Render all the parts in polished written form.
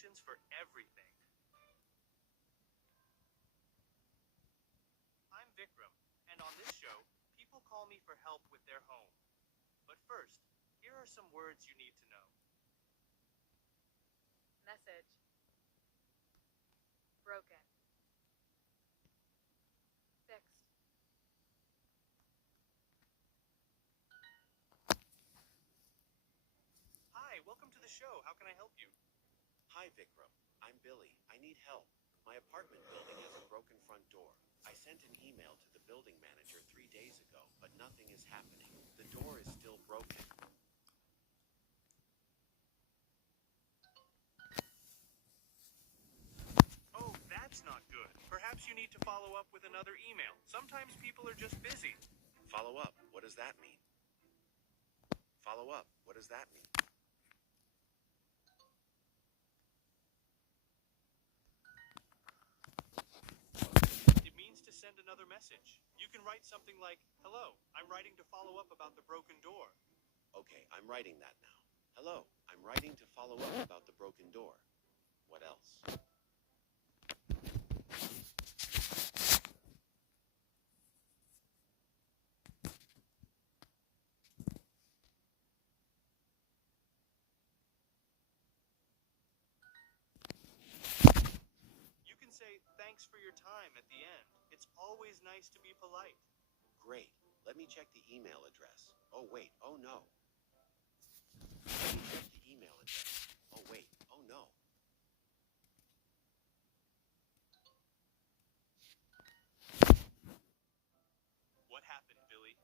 solutions for everything. I'm Vikram, and on this show, people call me for help with their home. But first, here are some words you need to know. Message. Broken. Fixed. Hi, welcome to the show. How can I help you? Hi, Vikram. I'm Billy. I need help. My apartment building has a broken front door. I sent an email to the building manager 3 days ago, but nothing is happening. The door is still broken. Oh, that's not good. Perhaps you need to follow up with another email. Sometimes people are just busy. Follow up. What does that mean? Follow up. What does that mean? It means to send another message. You can write something like, "Hello, I'm writing to follow up about the broken door." Okay, I'm writing that now. Hello, I'm writing to follow up about the broken door. What else? You can say, "Thanks for your time" at the end. It's always nice to be polite. Great. Let me check the email address. Oh, wait. Oh, no. Let me check the email address. Oh, wait. Oh, no. What happened, Billy?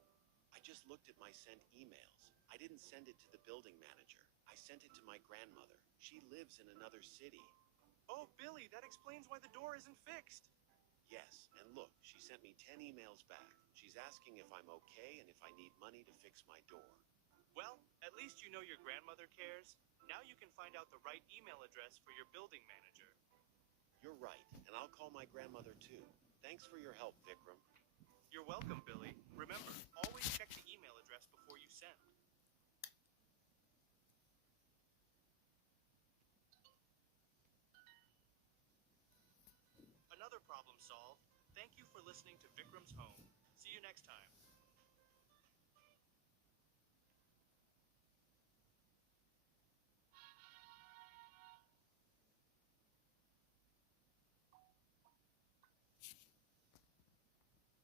I just looked at my sent emails. I didn't send it to the building manager. I sent it to my grandmother. She lives in another city. Oh, Billy, that explains why the door isn't fixed. Yes, and look, she sent me 10 emails back. She's asking if I'm okay and if I need money to fix my door. Well, at least you know your grandmother cares. Now you can find out the right email address for your building manager. You're right, and I'll call my grandmother too. Thanks for your help, Vikram. You're welcome, Billy. Remember, always check the email address before you send. Another problem solved. Thank you for listening to Vikram's Home. See you next time.